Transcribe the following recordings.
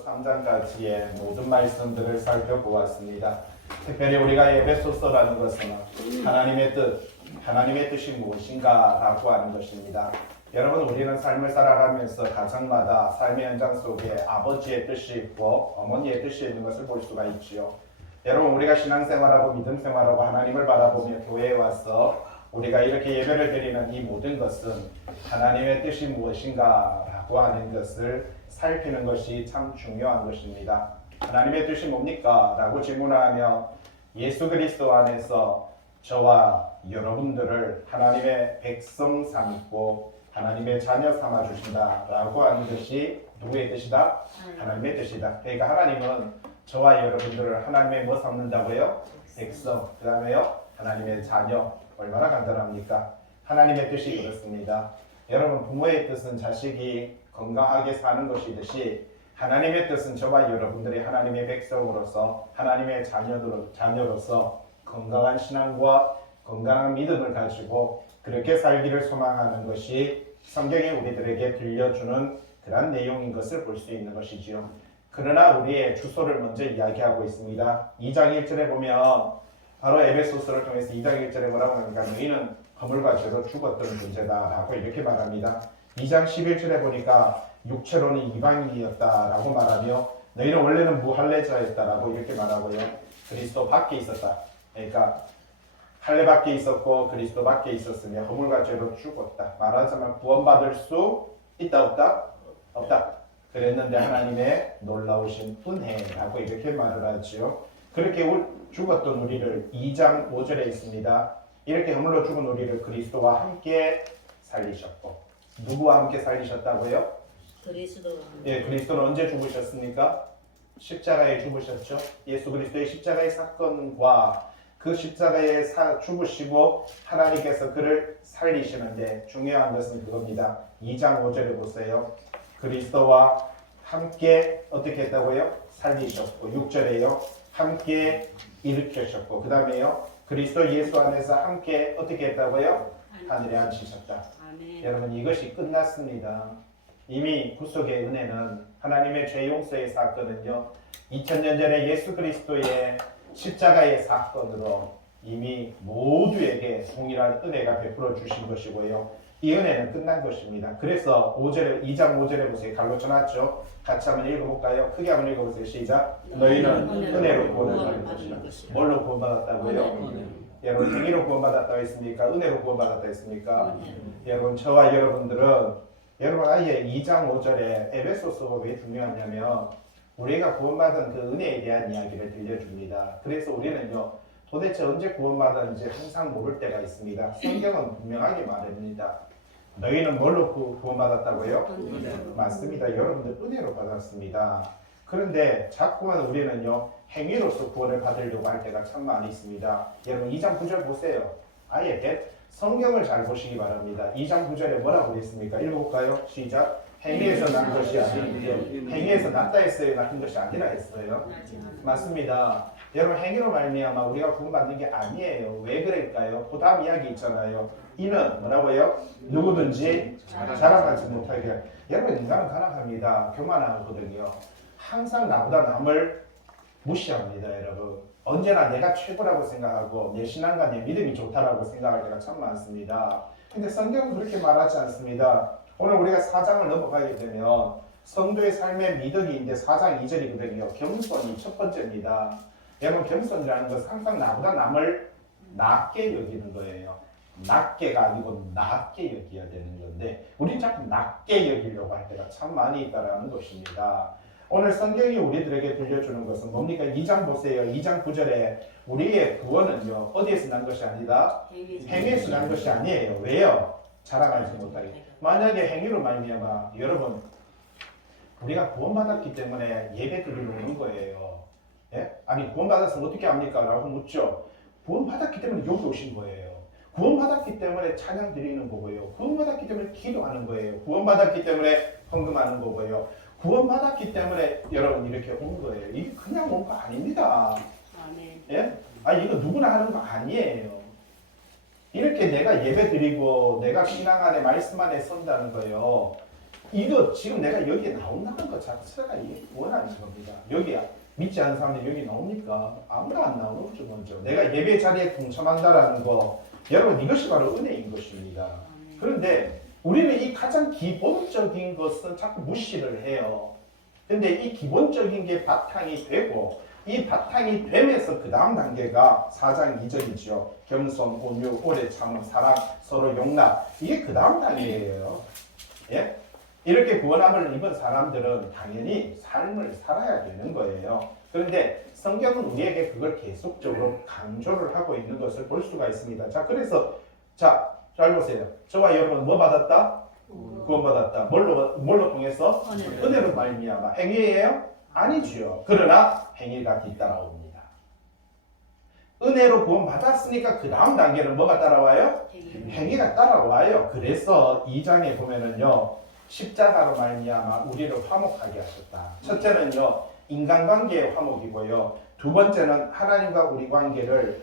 에베소서 3장까지의 모든 말씀들을 살펴보았습니다. 특별히 우리가 에베소서라는 것은 하나님의 뜻이 무엇인가라고 하는 것입니다. 여러분, 우리는 삶을 살아가면서 가정마다 삶의 현장 속에 아버지의 뜻이 있고 어머니의 뜻이 있는 것을 볼 수가 있지요. 여러분, 우리가 신앙생활하고 믿음생활하고 하나님을 바라보며 교회에 와서 우리가 이렇게 예배를 드리는 이 모든 것은 하나님의 뜻이 무엇인가라고 하는 것을 살피는 것이 참 중요한 것입니다. 하나님의 뜻이 뭡니까? 라고 질문하면 예수 그리스도 안에서 저와 여러분들을 하나님의 백성 삼고 하나님의 자녀 삼아 주신다라고 하는 것이 누구의 뜻이다? 하나님의 뜻이다. 그러니까 하나님은 저와 여러분들을 하나님의 뭐 삼는다고요? 백성. 그 다음에요? 하나님의 자녀. 얼마나 간단합니까? 하나님의 뜻이 그렇습니다. 여러분, 부모의 뜻은 자식이 건강하게 사는 것이듯이 하나님의 뜻은 저와 여러분들이 하나님의 백성으로서 하나님의 자녀로서 건강한 신앙과 건강한 믿음을 가지고 그렇게 살기를 소망하는 것이 성경이 우리들에게 들려주는 그런 내용인 것을 볼 수 있는 것이지요. 그러나 우리의 주소를 먼저 이야기하고 있습니다. 2장 1절에 보면 바로 에베소서를 통해서 2장 1절에 뭐라고 하니까 너희는 허물과 죄로 죽었던 존재다라고 이렇게 말합니다. 2장 11절에 보니까 육체로는 이방인이었다라고 말하며 너희는 원래는 무할례자였다라고 이렇게 말하고요. 그리스도 밖에 있었다. 그러니까 할례 밖에 있었고 그리스도 밖에 있었으며 허물과 죄로 죽었다. 말하자면 구원받을 수 있다 없다? 없다. 그랬는데 하나님의 놀라우신 은혜라고 이렇게 말을 하죠. 그렇게 죽었던 우리를 2장 5절에 있습니다. 이렇게 허물로 죽은 우리를 그리스도와 함께 살리셨고 누구와 함께 살리셨다고요? 그리스도. 예, 그리스도는 언제 죽으셨습니까? 십자가에 죽으셨죠. 예수 그리스도의 십자가의 사건과 그 십자가에 죽으시고 하나님께서 그를 살리시는데 중요한 것은 그겁니다. 2장 5절에 보세요. 그리스도와 함께 어떻게 했다고요? 살리셨고 6절에요. 함께 일으키셨고 그 다음에요. 그리스도 예수 안에서 함께 어떻게 했다고요? 하늘에 앉히셨다. 아멘. 여러분, 이것이 끝났습니다. 이미 구속의 은혜는 하나님의 죄 용서의 사건은요 2000년 전에 예수 그리스도의 십자가의 사건으로 이미 모두에게 동일한 은혜가 베풀어 주신 것이고요. 이 은혜는 끝난 것입니다. 그래서 2장 5절에 보세요. 갈로 쳐놨죠. 같이 한번 읽어볼까요? 크게 한번 읽어보세요. 시작. 너희는 은혜로 구원을 받은 것이다. 뭘로 구원받았다고요? 여러분, 행위로 구원받았다고 했습니까? 은혜로 구원받았다고 했습니까? 여러분, 저와 여러분들은 여러분 아예 2장 5절에 에베소서가 왜 중요하냐면 우리가 구원받은 그 은혜에 대한 이야기를 들려줍니다. 그래서 우리는요 도대체 언제 구원받았는지 항상 모를 때가 있습니다. 성경은 분명하게 말합니다. 너희는 뭘로 구원받았다고요? 맞습니다. 여러분들 은혜로 받았습니다. 그런데 자꾸만 우리는요 행위로서 구원을 받으려고 할 때가 참 많이 있습니다. 여러분 2장 9절 보세요. 아예 성경을 잘 보시기 바랍니다. 2장 9절에 뭐라고 했습니까? 읽어볼까요? 시작. 행위에서 난 것이 아니고 행위에서 났다 했어요? 낳은 것이 아니라 했어요? 맞습니다. 여러분 행위로 말미암아 우리가 구원받는 게 아니에요. 왜 그럴까요? 그 다음 이야기 있잖아요. 이는 뭐라고요? 누구든지 자랑하지 못하게. 여러분 인간은 가난합니다. 교만하거든요. 항상 나보다 남을 무시합니다. 여러분 언제나 내가 최고라고 생각하고 내 신앙과 내 믿음이 좋다라고 생각할 때가 참 많습니다. 근데 성경은 그렇게 말하지 않습니다. 오늘 우리가 4장을 넘어가게 되면 성도의 삶의 미덕이 이제 4장 2절이거든요. 겸손이 첫 번째입니다. 여러분 겸손이라는 것은 항상 나보다 남을 낮게 여기는 거예요. 낮게가 아니고 낮게 여겨야 되는 건데 우리는 자꾸 낮게 여기려고 할 때가 참 많이 있다는 것입니다. 오늘 성경이 우리들에게 들려주는 것은 뭡니까? 2장 보세요. 2장 9절에 우리의 구원은요 어디에서 난 것이 아니다? 행위에서 난 것이 아니에요. 왜요? 자랑하지 못하게. 만약에 행위로 말미암아 여러분 우리가 구원받았기 때문에 예배 드리러 오는 거예요. 예? 아니 구원받았으면 어떻게 합니까? 라고 묻죠. 구원받았기 때문에 여기 오신 거예요. 구원받았기 때문에 찬양 드리는 거고요. 구원받았기 때문에 기도하는 거예요. 구원받았기 때문에 헌금하는 거고요. 구원받았기 때문에 여러분 이렇게 온 거예요. 이게 그냥 온 거 아닙니다. 아멘. 예? 아니 이거 누구나 하는 거 아니에요. 이렇게 내가 예배 드리고 내가 신앙 안에 말씀 안에 선다는 거요. 이거 지금 내가 여기에 나온다는 것 자체가 이게 원하는 겁니다. 여기 믿지 않는 사람들이 여기 나옵니까? 아무도 안 나오죠. 먼저 내가 예배 자리에 동참한다라는 거, 여러분 이것이 바로 은혜인 것입니다. 그런데 우리는 이 가장 기본적인 것은 자꾸 무시를 해요. 근데 이 기본적인 게 바탕이 되고, 이 바탕이 되면서 그 다음 단계가 4장 2절이죠. 겸손, 온유, 오래 참음, 사랑, 서로 용납. 이게 그 다음 단계예요. 예? 이렇게 구원함을 입은 사람들은 당연히 삶을 살아야 되는 거예요. 그런데 성경은 우리에게 그걸 계속적으로 강조를 하고 있는 것을 볼 수가 있습니다. 자, 그래서 잘 보세요. 저와 여러분 뭐 받았다? 구원받았다. 뭘로 통해서? 은혜로 말미암아. 행위예요? 아니지요. 그러나 행위가 뒤따라옵니다. 은혜로 구원받았으니까 그 다음 단계는 뭐가 따라와요? 행위가 따라와요. 그래서 2장에 보면은요, 십자가로 말미암아 우리를 화목하게 하셨다. 첫째는요, 인간관계의 화목이고요. 두 번째는 하나님과 우리 관계를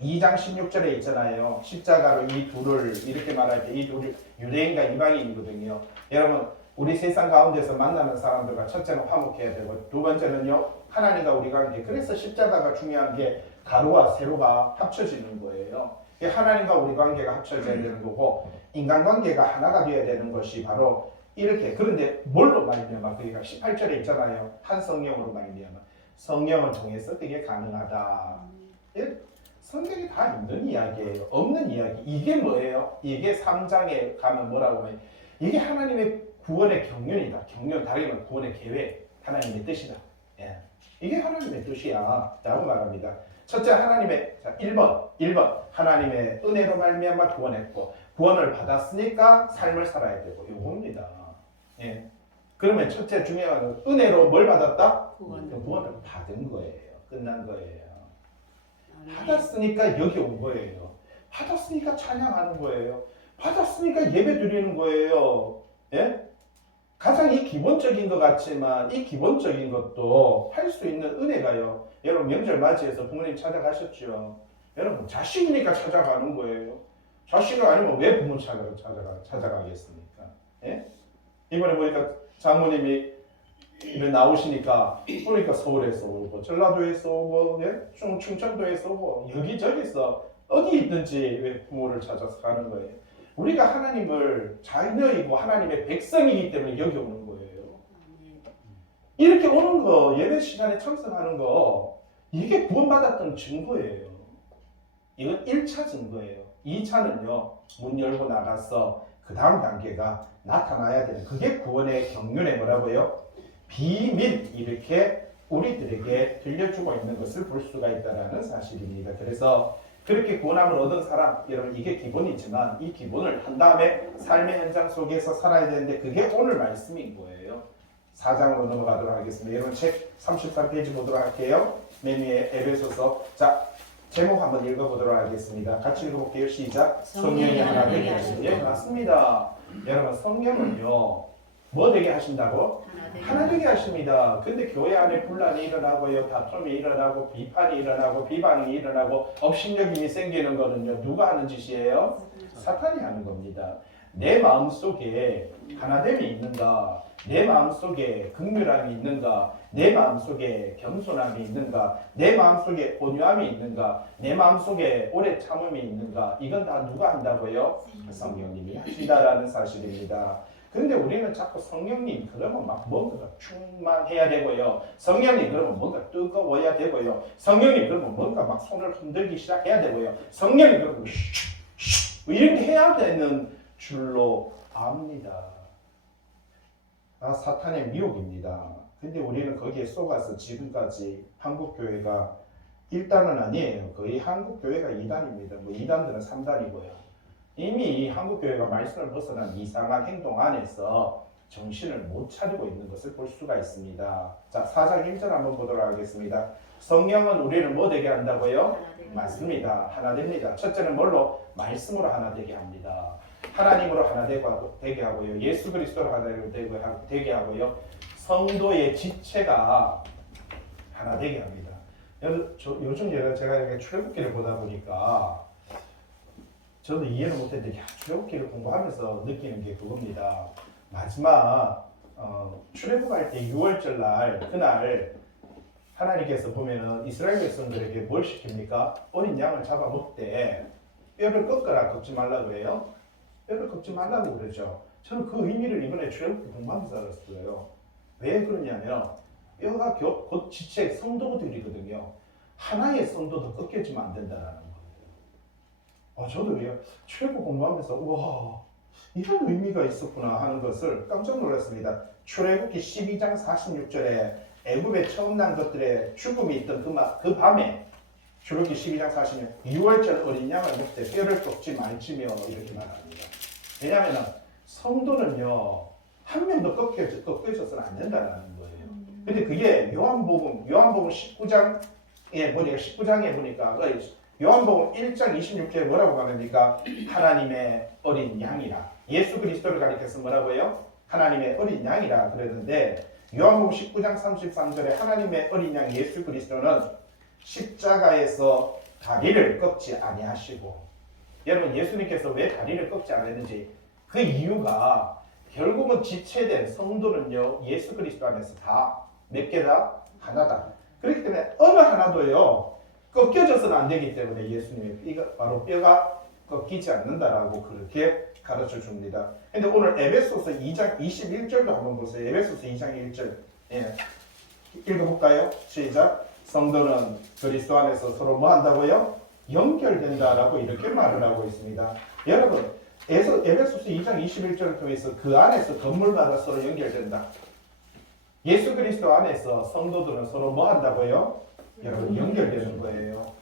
2장 16절에 있잖아요. 십자가로 이 둘을 이렇게 말할 때 이 둘이 유대인과 이방인이거든요. 여러분 우리 세상 가운데서 만나는 사람들과 첫째는 화목해야 되고, 두 번째는요 하나님과 우리 관계. 그래서 십자가가 중요한 게 가루와 세로가 합쳐지는 거예요. 하나님과 우리 관계가 합쳐져야 되는 거고, 인간관계가 하나가 되어야 되는 것이 바로 이렇게. 그런데 뭘로 말미암아? 그러니까 18절에 있잖아요. 한 성령으로 말미암아. 성령을 통해서 그게 가능하다. 성경이 다 있는 이야기예요. 없는 이야기. 이게 뭐예요? 이게 3장에 가면 뭐라고 해요? 이게 하나님의 구원의 경륜이다. 경륜, 다르게 말하면 구원의 계획, 하나님의 뜻이다. 예. 이게 하나님의 뜻이야 라고 말합니다. 첫째, 하나님의 1번 하나님의 은혜로 말미암아 구원했고, 구원을 받았으니까 삶을 살아야 되고, 요겁니다. 예. 그러면 첫째 중요한 건 은혜로 뭘 받았다? 구원을 받은 거예요. 끝난 거예요. 받았으니까 여기 온 거예요. 받았으니까 찬양하는 거예요. 받았으니까 예배 드리는 거예요. 예? 가장 이 기본적인 것 같지만 이 기본적인 것도 할 수 있는 은혜가요. 여러분 명절 맞이해서 부모님 찾아가셨죠? 여러분 자식이니까 찾아가는 거예요. 자식이 아니면 왜 부모 찾아가겠습니까? 예? 이번에 보니까 장모님이 나오시니까 보니까 서울에서 오고 전라도에서 오고 충청도에서 오고 여기저기서 어디 있든지 왜 부모를 찾아서 가는 거예요. 우리가 하나님을 자녀이고 하나님의 백성이기 때문에 여기 오는 거예요. 이렇게 오는 거, 예배 시간에 참석하는 거, 이게 구원받았던 증거예요. 이건 1차 증거예요. 2차는요, 문 열고 나가서 그 다음 단계가 나타나야 되는, 그게 구원의 경륜의 뭐라고요? 비밀, 이렇게 우리들에게 들려주고 있는 것을 볼 수가 있다는 사실입니다. 그래서 그렇게 구원함을 얻은 사람, 여러분 이게 기본이지만 이 기본을 한 다음에 삶의 현장 속에서 살아야 되는데 그게 오늘 말씀인 거예요. 4장으로 넘어가도록 하겠습니다. 여러분 책 33페이지 보도록 할게요. 맨 위에 에베소서. 자, 제목 한번 읽어보도록 하겠습니다. 같이 읽어볼게요. 시작. 성령이 하나 되게 하시는. 예, 맞습니다. 여러분 성령은요 뭐 되게 하신다고? 하나 되게 하십니다. 근데 교회 안에 분란이 일어나고요, 다툼이 일어나고, 비판이 일어나고, 비방이 일어나고, 업신여김이 생기는 거는요 누가 하는 짓이에요? 사탄이 하는 겁니다. 내 마음속에 하나됨이 있는가? 내 마음속에 긍휼함이 있는가? 내 마음속에 겸손함이 있는가? 내 마음속에 온유함이 있는가? 내 마음속에 오래 참음이 있는가? 이건 다 누가 한다고요? 성령님이 하신다라는 사실입니다. 근데 우리는 자꾸 성령님 그러면 막 뭔가 충만해야 되고요. 성령님 그러면 뭔가 뜨거워야 되고요. 성령님 그러면 뭔가 막 손을 흔들기 시작해야 되고요. 성령님 그러면 이렇게 해야 되는 줄로 압니다. 사탄의 미혹입니다. 근데 우리는 거기에 속아서 지금까지 한국교회가 1단은 아니에요. 거의 한국교회가 2단입니다. 뭐 2단들은 3단이고요. 이미 한국교회가 말씀을 벗어난 이상한 행동 안에서 정신을 못 차리고 있는 것을 볼 수가 있습니다. 자, 4장 1절 한번 보도록 하겠습니다. 성령은 우리를 뭐 되게 한다고요? 맞습니다. 하나 됩니다. 첫째는 뭘로? 말씀으로 하나 되게 합니다. 하나님으로 하나 되게 하고요. 예수 그리스도로 하나 되게 하고요. 성도의 지체가 하나 되게 합니다. 요즘 제가 이렇게 출애굽기를 보다 보니까 저도 이해를 못했는데 출애굽기를 공부하면서 느끼는 게 그겁니다. 마지막 출애굽할 때 6월절 날 그날 하나님께서 보면은 이스라엘 백성들에게 뭘 시킵니까? 어린 양을 잡아 먹되 뼈를 꺾어라, 꺾지 말라고 해요. 뼈를 꺾지 말라고 그러죠. 저는 그 의미를 이번에 출애굽 공부하면서 알았어요. 왜 그러냐면 뼈가 곧 지체 성도들이거든요. 하나의 성도도 꺾여지면 안 된다는 거예요. 저도 출애굽 공부하면서 우와 이런 의미가 있었구나 하는 것을 깜짝 놀랐습니다. 출애굽기 12장 46절에 애굽에 처음 난 것들의 죽음이 있던 그 밤에 출애굽기 12장 46절 6월절 어린 양을 먹되 뼈를 꺾지 말지며 이렇게 말합니다. 왜냐하면 성도는요 한 명도 꺾여져서는 안 된다는 거예요. 근데 그게 요한복음 19장에 보니까 요한복음 1장 26절에 뭐라고 말합니까? 하나님의 어린 양이라. 예수 그리스도를 가리켜서 뭐라고 해요? 하나님의 어린 양이라 그랬는데 요한복음 19장 33절에 하나님의 어린 양 예수 그리스도는 십자가에서 다리를 꺾지 아니하시고, 여러분 예수님께서 왜 다리를 꺾지 않았는지 그 이유가 결국은 지체된 성도는요 예수 그리스도 안에서 다 몇 개다? 하나다. 그렇기 때문에 어느 하나도요 꺾여져서는 안 되기 때문에 예수님이 바로 뼈가 꺾이지 않는다라고 그렇게 가르쳐 줍니다. 근데 오늘 에베소서 2장 21절도 한번 보세요. 에베소서 2장 1절 읽어볼까요? 시작. 성도는 그리스도 안에서 서로 뭐 한다고요? 연결된다라고 이렇게 말을 하고 있습니다. 여러분 에베소서 2장 21절을 통해서 그 안에서 건물마다 서로 연결된다. 예수 그리스도 안에서 성도들은 서로 뭐 한다고요? 여러분 연결되는 거예요.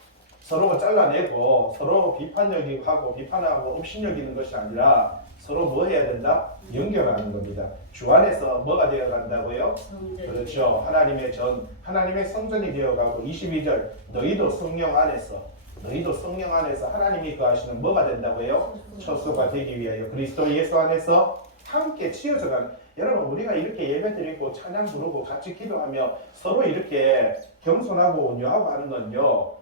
서로가 잘라내고 서로 비판하고 업신여기는 것이 아니라 서로 뭐 해야 된다? 연결하는 겁니다. 주 안에서 뭐가 되어 간다고요? 그렇죠. 하나님의 성전이 되어가고 22절 너희도 성령 안에서 하나님이 거하시는 뭐가 된다고요? 처소가 되기 위하여 그리스도 예수 안에서 함께 치어져가는. 여러분 우리가 이렇게 예배드리고 찬양 부르고 같이 기도하며 서로 이렇게 겸손하고 온유하고 하는 건요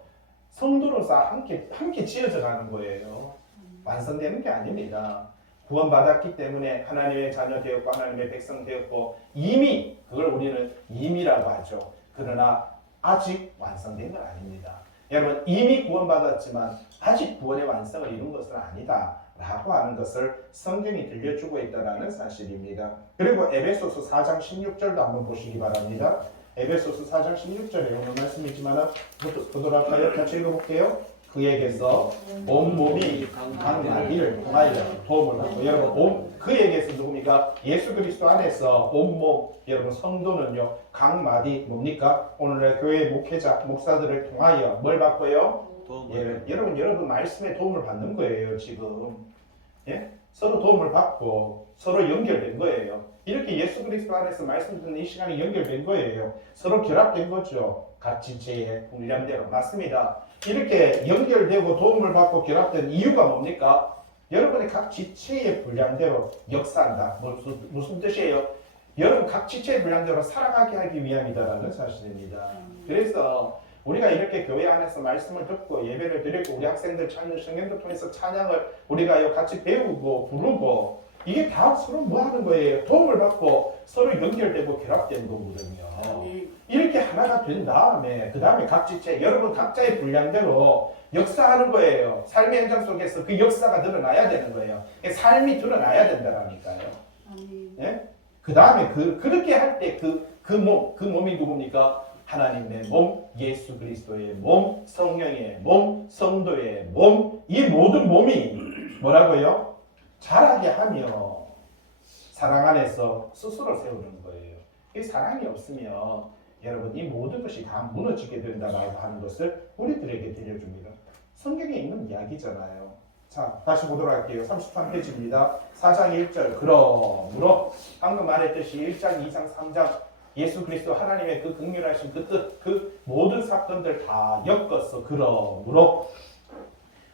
성도로서 함께 지어져 가는 거예요. 완성되는 게 아닙니다. 구원받았기 때문에 하나님의 자녀 되었고 하나님의 백성 되었고 이미 그걸 우리는 임이라고 하죠. 그러나 아직 완성된 건 아닙니다. 여러분 이미 구원받았지만 아직 구원의 완성을 이룬 것은 아니다 라고 하는 것을 성경이 들려주고 있다는 사실입니다. 그리고 에베소서 4장 16절도 한번 보시기 바랍니다. 에베소서 4장 16절에 오는 말씀이지만 보도록 할까요? 같이 읽어볼게요. 그에게서 온몸이 각 마디를 통하여 도움을 받고, 여러분 그에게서 누굽니까? 예수 그리스도 안에서 온몸, 여러분 성도는요 각 마디 뭡니까? 오늘의 교회 목회자 목사들을 통하여 뭘 받고요? 여러분 말씀에 도움을 받는 거예요. 지금 서로 도움을 받고 서로 연결된 거예요. 이렇게 예수 그리스도 안에서 말씀 듣는 이 시간이 연결된 거예요. 서로 결합된 거죠. 각 지체의 분량대로. 맞습니다. 이렇게 연결되고 도움을 받고 결합된 이유가 뭡니까? 여러분의 각 지체의 분량대로 역사한다. 무슨 뜻이에요? 여러분 각 지체의 분량대로 살아가게 하기 위함이다라는 사실입니다. 그래서 우리가 이렇게 교회 안에서 말씀을 듣고 예배를 드리고 우리 학생들 청년들 통해서 찬양을 우리가 같이 배우고 부르고 이게 다 서로 뭐 하는 거예요? 도움을 받고 서로 연결되고 결합된 거거든요. 이렇게 하나가 된 다음에 그 다음에 각 지체 여러분 각자의 분량대로 역사하는 거예요. 삶의 현장 속에서 그 역사가 드러나야 되는 거예요. 삶이 드러나야 된다라니까요. 그 다음에 그렇게 할 때 그 몸이 누굽니까? 하나님의 몸, 예수 그리스도의 몸, 성령의 몸, 성도의 몸, 이 모든 몸이 뭐라고요? 자라게 하며 사랑 안에서 스스로 세우는 거예요. 이 사랑이 없으면 여러분 이 모든 것이 다 무너지게 된다라고 하는 것을 우리들에게 들려줍니다. 성경에 있는 이야기잖아요. 자, 다시 보도록 할게요. 33페이지입니다. 4장 1절 그러므로 방금 말했듯이 1장, 2장, 3장 예수 그리스도 하나님의 그 긍휼하신 그 뜻, 그 모든 사건들 다 엮었어. 그러므로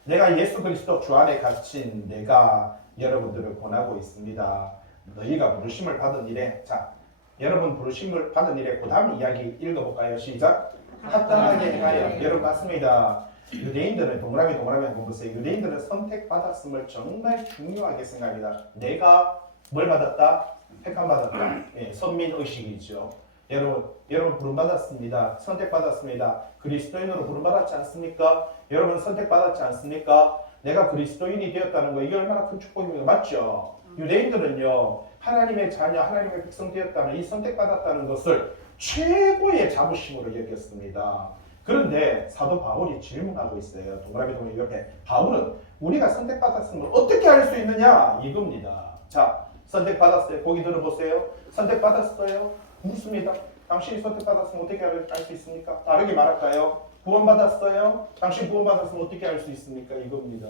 내가 예수 그리스도 주 안에 갇힌 내가 여러분들을 권하고 있습니다. 너희가 부르심을 받은 일에, 자, 여러분 부르심을 받은 일에 그 다음 이야기 읽어볼까요? 시작. 합당하게 행하여. 여러분 맞습니다. 유대인들은 동그라미 한번 보세요. 유대인들은 선택받았음을 정말 중요하게 생각합니다. 내가 뭘 받았다? 택함 받았다. 예, 선민 의식이죠. 여러분 부름 받았습니다. 선택 받았습니다. 그리스도인으로 부름 받았지 않습니까? 여러분 선택 받았지 않습니까? 내가 그리스도인이 되었다는 거 이게 얼마나 큰 축복입니까? 맞죠? 유대인들은요 하나님의 자녀, 하나님의 백성 되었다는 이 선택 받았다는 것을 최고의 자부심으로 여겼습니다. 그런데 사도 바울이 질문하고 있어요. 동그라미 옆에 바울은 우리가 선택받았으면 어떻게 할 수 있느냐 이겁니다. 자, 선택받았어요. 거기 들어보세요. 선택받았어요. 묻습니다. 당신이 선택받았으면 어떻게 할 수 있습니까? 다르게 말할까요? 구원받았어요. 당신 구원받았으면 어떻게 할 수 있습니까? 이겁니다.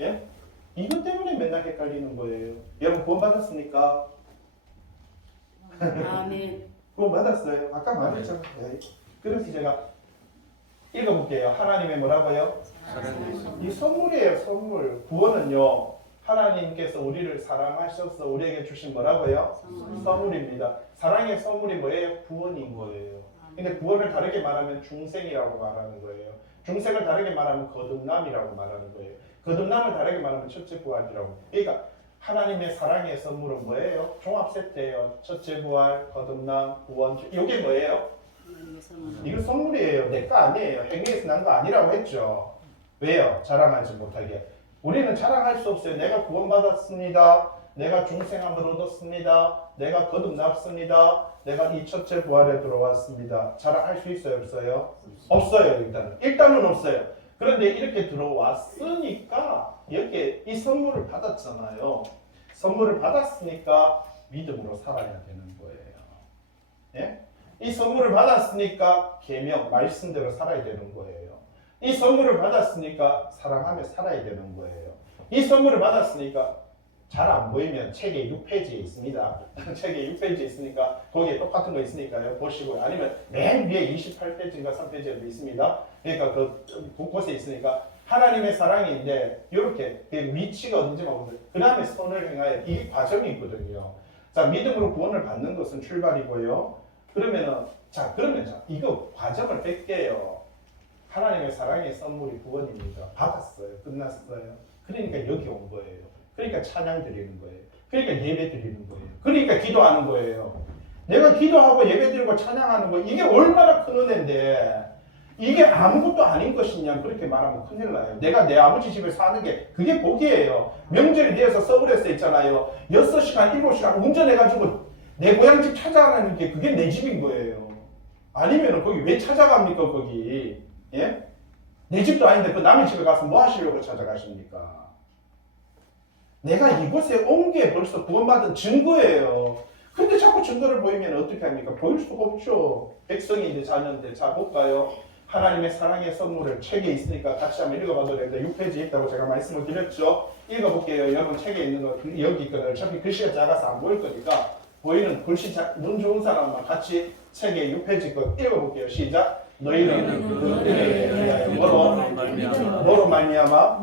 예? 이것 때문에 맨날 헷갈리는 거예요. 여러분 구원받았습니까? 아멘. 구원받았어요. 아까 말했잖아요. 그래서 제가 읽어볼게요. 하나님의 뭐라고요? 이 선물이에요. 선물. 구원은요. 하나님께서 우리를 사랑하셔서 우리에게 주신 뭐라고요? 선물입니다. 사랑의 선물이 뭐예요? 구원인 거예요. 근데 구원을 다르게 말하면 중생이라고 말하는 거예요. 중생을 다르게 말하면 거듭남이라고 말하는 거예요. 거듭남을 다르게 말하면 첫째 부활이라고. 그러니까 하나님의 사랑의 선물은 뭐예요? 종합 세트예요. 첫째 부활, 거듭남, 구원. 이게 뭐예요? 이거 선물이에요. 내 거 아니에요. 행위에서 난 거 아니라고 했죠. 왜요? 자랑하지 못하게. 우리는 자랑할 수 없어요. 내가 구원받았습니다. 내가 중생함을 얻었습니다. 내가 거듭났습니다. 내가 이 첫째 부활에 들어왔습니다. 자랑할 수 있어요? 없어요? 없어요. 일단은 없어요. 그런데 이렇게 들어왔으니까 여기에 이 선물을 받았잖아요. 선물을 받았으니까 믿음으로 살아야 되는 거예요. 예? 이 선물을 받았으니까 계명, 말씀대로 살아야 되는 거예요. 이 선물을 받았으니까 사랑하며 살아야 되는 거예요. 이 선물을 받았으니까 잘 안 보이면 책에 6페이지에 있습니다. 책에 6페이지에 있으니까 거기에 똑같은 거 있으니까요. 보시고요. 아니면 맨 위에 28페이지인가 3페이지에도 있습니다. 그러니까 그 곳곳에 있으니까 하나님의 사랑인데 이렇게 위치가 어딘지 모르는데 그 다음에 선을 행하여 이 과정이 있거든요. 자, 믿음으로 구원을 받는 것은 출발이고요. 그러면 이거 과정을 뺄게요. 하나님의 사랑의 선물이 구원입니다. 받았어요. 끝났어요. 그러니까 여기 온 거예요. 그러니까 찬양 드리는 거예요. 그러니까 예배 드리는 거예요. 그러니까 기도하는 거예요. 내가 기도하고 예배 드리고 찬양하는 거 이게 얼마나 큰 은혜인데 이게 아무것도 아닌 것이냐 그렇게 말하면 큰일 나요. 내가 내 아버지 집에 사는 게 그게 복이에요. 명절이 되어서 서울에서 있잖아요. 6시간, 7시간 운전해가지고 내 고향집 찾아가는 게 그게 내 집인 거예요. 아니면 거기 왜 찾아갑니까 거기? 예? 내 집도 아닌데 그 남의 집에 가서 뭐 하시려고 찾아가십니까? 내가 이곳에 온 게 벌써 구원받은 증거예요. 근데 자꾸 증거를 보이면 어떻게 합니까? 보일 수가 없죠. 백성인데 자녀인데. 자 볼까요? 하나님의 사랑의 선물을 책에 있으니까 같이 한번 읽어봐도 됩니다. 6페이지에 있다고 제가 말씀을 드렸죠. 읽어볼게요. 여러분 책에 있는 거 여기 있거든요. 어차피 글씨가 작아서 안 보일 거니까 보이는 글씨 눈 좋은 사람만 같이 책에 6페이지 거 읽어볼게요. 시작. 너희는 그 은혜에 뭐로 말미암아?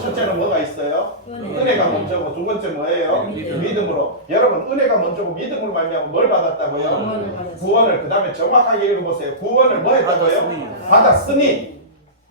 첫째는 뭐가 있어요? 은혜가 먼저고 두 번째 뭐예요? 믿음으로. 여러분 은혜가 먼저고 믿음으로 말미암아 뭘 받았다고요? 구원을. 그 다음에 정확하게 읽어보세요. 구원을 뭐 했다고요? 받았으니.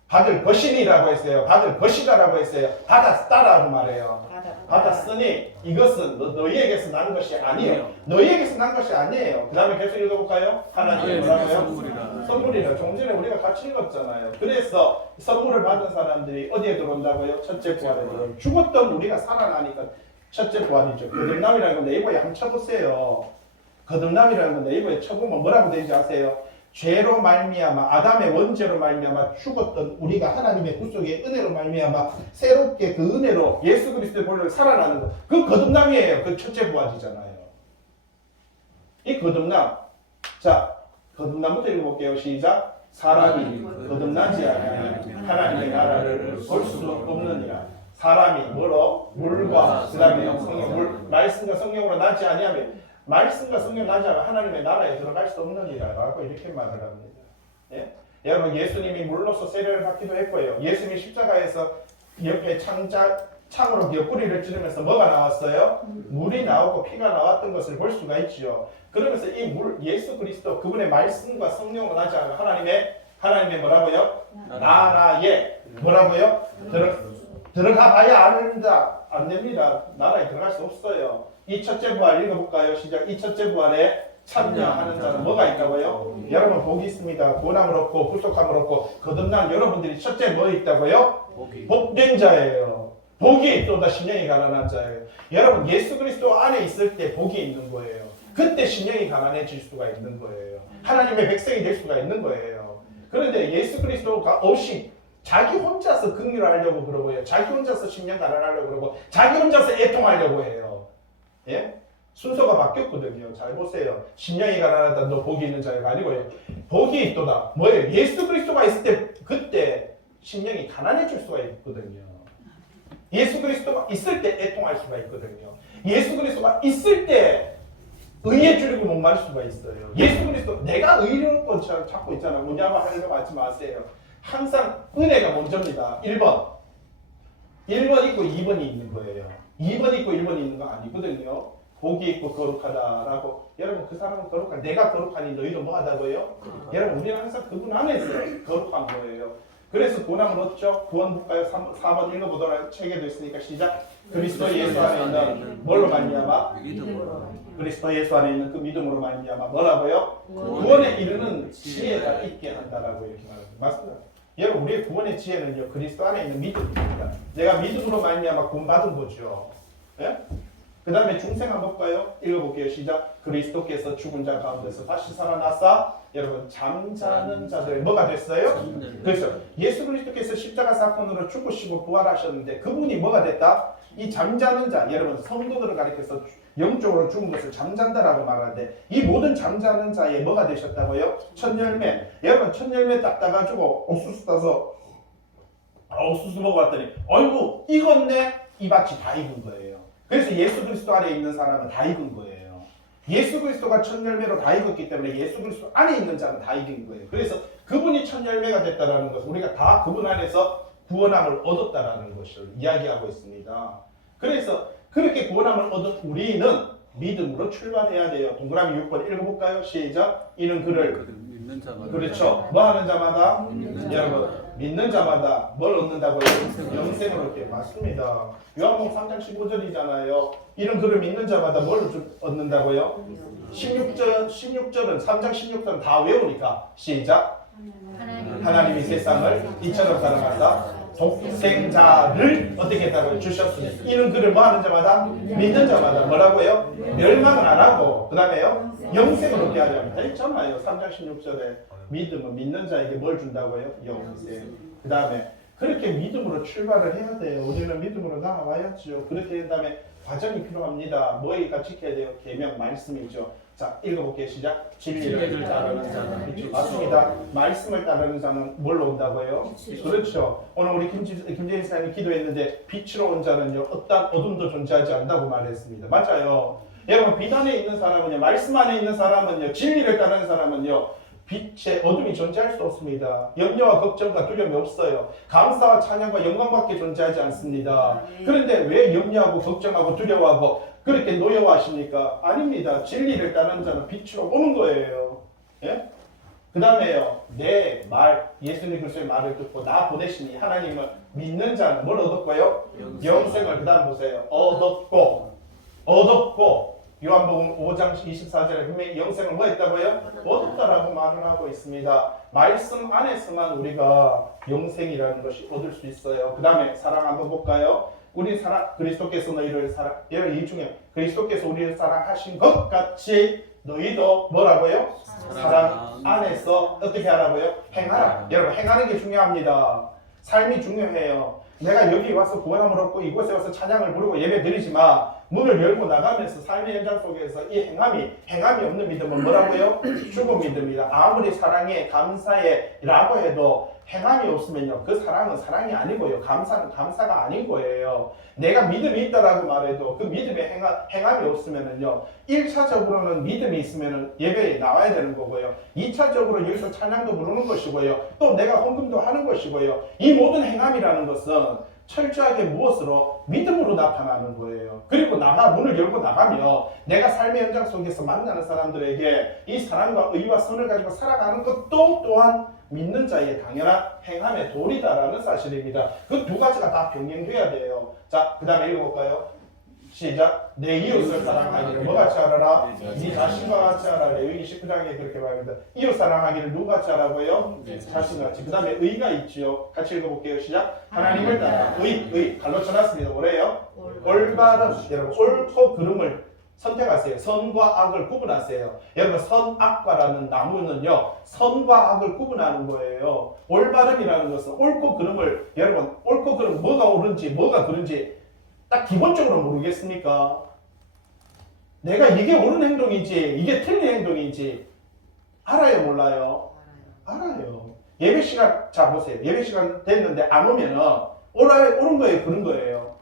받을 것이니라고 했어요. 받을 것이다라고 했어요. 받았다라고 말해요. 받았으니 이것은 너희에게서 난 것이 아니에요. 너희에게서 난 것이 아니에요. 그 다음에 계속 읽어볼까요? 하나님의 뭐라고요? 선물이라. 좀 전에 우리가 같이 읽었잖아요. 그래서 선물을 받은 사람들이 어디에 들어온다고요? 첫째 부활에 들어온다고요. 죽었던 우리가 살아나니까 첫째 부활이죠. 거듭남이라는 건 네이버에 한번 쳐보세요. 거듭남이라는 건 네이버에 쳐보면 뭐라고 되는지 아세요? 죄로 말미암아 아담의 원죄로 말미암아 죽었던 우리가 하나님의 구속의 은혜로 말미암아 새롭게 그 은혜로 예수 그리스도의 보혈로 살아나는 것, 그 거듭남이에요. 그 첫째 부활이잖아요. 이 거듭남. 자, 거듭남부터 읽어볼게요. 시작. 사람이 거듭나지 않으면 하나님의 나라를 볼 수 없느니라. 사람이 뭐로? 물과 그 다음에 성령, 말씀과 성령으로 나지 아니하면 말씀과 성령 나지 않으면 하나님의 나라에 들어갈 수 없느니라고 이렇게 말을 합니다. 예? 여러분 예수님이 물로서 세례를 받기도 했고요. 예수님이 십자가에서 옆에 창으로 옆구리를 찌르면서 뭐가 나왔어요? 물이 나오고 피가 나왔던 것을 볼 수가 있죠. 그러면서 이 물 예수 그리스도 그분의 말씀과 성령으로 나지 않으면 하나님의 뭐라고요? 나라에 뭐라고요? 들어가 봐야 안 됩니다. 나라에 들어갈 수 없어요. 이 첫째 부활 읽어볼까요? 시작. 이 첫째 부활에 참여하는 자는 뭐가 있다고요? 여러분 복이 있습니다. 구원함을 얻고 구속함을 얻고 거듭난 여러분들이 첫째 뭐 있다고요? 복된 자예요. 복이 있도다 심령이 가난한 자예요. 여러분 예수 그리스도 안에 있을 때 복이 있는 거예요. 그때 심령이 가난해질 수가 있는 거예요. 하나님의 백성이 될 수가 있는 거예요. 그런데 예수 그리스도가 없이 자기 혼자서 긍휼을 하려고 그러고요. 자기 혼자서 심령 가난하려고 그러고 자기 혼자서 애통하려고 해요. 예? 순서가 바뀌었거든요. 잘 보세요. 심령이 가난하다 너 복이 있는 자가 아니고요. 복이 있도다. 뭐예요? 예수 그리스도가 있을 때 그때 심령이 가난해질 수가 있거든요. 예수 그리스도가 있을 때 애통할 수가 있거든요. 예수 그리스도가 있을 때 의에 줄이고 목마를 수가 있어요. 예수 그리스도 내가 의로운 것처럼 찾고 있잖아. 뭐냐고 하려고 하지 마세요. 항상 은혜가 먼저입니다. 1번 있고 2번이 있는 거예요. 2번 있고 1번이 있는 거 아니거든요. 복이 있고 거룩하다라고. 여러분 그 사람은 거룩한 내가 거룩하니 너희도 뭐 하다고요? 여러분 우리는 항상 그분 안에서 거룩한 거예요. 그래서 구원함을 얻죠. 구원 볼까요? 4번 읽어보도록 책에도 있으니까 시작. 그리스도 예수 안에 있는 뭘로 말미암아? 그리스도 예수 안에 있는 그 믿음으로 말미암아 뭐라고요? 구원에 이르는 지혜가 있게 한다라고 이렇게 말합니다. 맞습니다. 여러분 우리의 구원의 지혜는요 그리스도 안에 있는 믿음입니다. 내가 믿음으로 말미암아 구원받은 거죠. 예? 그 다음에 중생 한번 볼까요? 읽어볼게요. 시작. 그리스도께서 죽은 자 가운데서 다시 살아나사 여러분 잠자는 자들 뭐가 됐어요? 그래서 예수 그리스도께서 십자가 사건으로 죽으시고 부활하셨는데 그분이 뭐가 됐다? 이 잠자는 자 여러분 성도들을 가리켜서 영적으로 죽은 것을 잠잔다라고 말하는데 이 모든 잠자는 자에 뭐가 되셨다고요? 첫 열매. 여러분 첫 열매 딱 따가지고 옥수수 따서 옥수수 먹어봤더니 어이구 익었네. 이 밭이 다 익은 거예요. 그래서 예수 그리스도 안에 있는 사람은 다 익은 거예요. 예수 그리스도가 첫 열매로 다 익었기 때문에 예수 그리스도 안에 있는 자는 다 익은 거예요. 그래서 그분이 첫 열매가 됐다라는 것은 우리가 다 그분 안에서 구원함을 얻었다라는 것을 이야기하고 있습니다. 그래서 그렇게 구원함을 얻은 우리는 믿음으로 출발해야 돼요. 동그라미 6번 읽어볼까요? 시작. 이는 그를 믿는 자마다 그렇죠. 뭐 하는 자마다? 믿는 여러분 믿는 자마다 뭘 얻는다고요? 영생을 얻게. 맞습니다. 요한복음 3장 15절이잖아요. 이런 그를 믿는 자마다 뭘 얻는다고요? 16절은 3장 16절은 다 외우니까 시작. 하나님이 세상을 이처럼 사랑하사 독생자를 어떻게 했다고요? 주셨으니 이는 그를 뭐 하는 자마다? 믿는 자마다 뭐라고요? 멸망을 안 하고 그 다음에요? 영생을 얻게 하려 합니다. 있잖아요. 3장 16절에 믿음은 믿는 자에게 뭘 준다고요? 영생. 그 다음에 그렇게 믿음으로 출발을 해야 돼요. 우리는 믿음으로 나아와야죠. 그렇게 된 다음에 과정이 필요합니다. 뭐가 지켜야 돼요? 계명 말씀이죠. 자, 읽어볼게요. 시작. 진리를 따르는 자는 그렇죠. 맞습니다. 말씀을 따르는 자는 뭘로 온다고요? 그렇죠. 오늘 우리 김재인 사장님이 기도했는데 빛으로 온 자는요 어떤 어둠도 존재하지 않는다고 말했습니다. 맞아요. 여러분 빛 안에 있는 사람은요 말씀 안에 있는 사람은요 진리를 따르는 사람은요 빛에 어둠이 존재할 수 없습니다. 염려와 걱정과 두려움이 없어요. 감사와 찬양과 영광밖에 존재하지 않습니다. 그런데 왜 염려하고 걱정하고 두려워하고 그렇게 노여워하십니까? 아닙니다. 진리를 따르는 자는 빛으로 오는 거예요. 예? 그 다음에요. 내 말, 예수님 그리스도의 말을 듣고 나 보내시니 하나님을 믿는 자는 뭘 얻었고요? 영생을 그 다음 보세요. 얻었고 요한복음 5장 24절에 분명히 영생을 뭐 했다고요? 얻었다라고 말을 하고 있습니다. 말씀 안에서만 우리가 영생이라는 것이 얻을 수 있어요. 그 다음에 사랑 한번 볼까요? 우리 그리스도께서 너희를 여러분 이 중에 그리스도께서 우리를 사랑하신 것 같이 너희도 뭐라고요? 사랑 안에서 어떻게 하라고요? 행하라. 여러분 행하는 게 중요합니다. 삶이 중요해요. 내가 여기 와서 구원함을 얻고 이곳에 와서 찬양을 부르고 예배 드리지만 문을 열고 나가면서 삶의 현장 속에서 이 행함이 없는 믿음은 뭐라고요? 죽은 믿음이다. 아무리 사랑해 감사해 라고 해도 행함이 없으면요 그 사랑은 사랑이 아니고요 감사는 감사가 아닌 거예요. 내가 믿음이 있다라고 말해도 그 믿음에 행함이 없으면은요 1차적으로는 믿음이 있으면은 예배에 나와야 되는 거고요 2차적으로 여기서 찬양도 부르는 것이고요 또 내가 헌금도 하는 것이고요 이 모든 행함이라는 것은 철저하게 무엇으로? 믿음으로 나타나는 거예요. 그리고 문을 열고 나가며 내가 삶의 현장 속에서 만나는 사람들에게 이 사랑과 의와 선을 가지고 살아가는 것도 또한 믿는 자의 당연한 행함의 도리다라는 사실입니다. 그 두 가지가 다 병행돼야 돼요. 자, 그 다음에 읽어볼까요? 시작. 내 이웃을 사랑하기를 뭐같이 하라라? 네 자신과 같이 하라. 레위기 19장에 그렇게 말합니다. 이웃 사랑하기를 누구같이 하라고요? 자신같이. 그 다음에 의가 있죠. 같이 읽어볼게요. 시작. 하나님을 따라 의 갈로 쳐놨습니다. 뭐래요? 올바름. 여러분 옳고 그름을 선택하세요. 선과 악을 구분하세요. 여러분 선악과라는 나무는요 선과 악을 구분하는 거예요. 올바름이라는 것은 옳고 그름을 여러분 옳고 그름 뭐가 옳은지 뭐가 그른지 딱 기본적으로 모르겠습니까? 내가 이게 옳은 행동인지 이게 틀린 행동인지 알아요 몰라요? 알아요. 예배 시간 자 보세요. 예배 시간 됐는데 안 오면은 옳은 거예요 그른 거예요?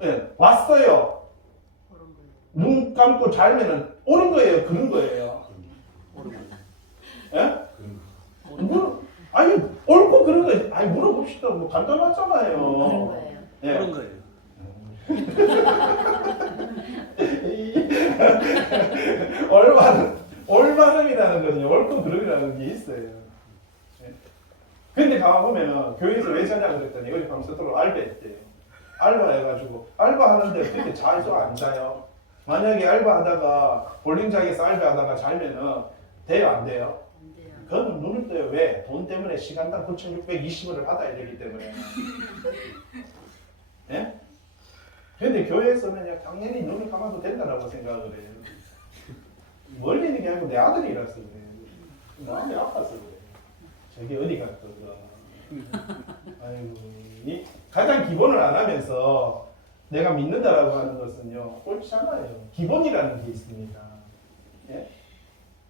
네, 왔어요. 눈 감고 자면은 옳은 거예요 그른 거예요? 예? 아니 옳고 그른 거예요. 아니 물어봅시다. 뭐 간단하잖아요. 예. 그런 거예요. 올바름이라는 거는요, 옳고 그름이라는 게 있어요. 근데 가만 보면은 교회에서 왜 자냐 그랬더니 어제 밤새도록 알바했대요. 알바해가지고 알바하는데 그때 자주 안 자요. 만약에 알바하다가 볼링장에서 알바하다가 자면은 돼요 안 돼요? 그건 눈을 떠요. 왜? 돈 때문에 시간당 9,620원을 받아야 되기 때문에. 예? 근데 교회에서는 당연히 눈을 감아도 된다라고 생각을 해요. 멀리 있는 게 아니고 내 아들이라서 그래. 마음이 아파서 그래. 저게 어디 갔던가. 아이고, 이 가장 기본을 안 하면서 내가 믿는다라고 하는 것은요, 옳지않아요. 기본이라는 게 있습니다. 예?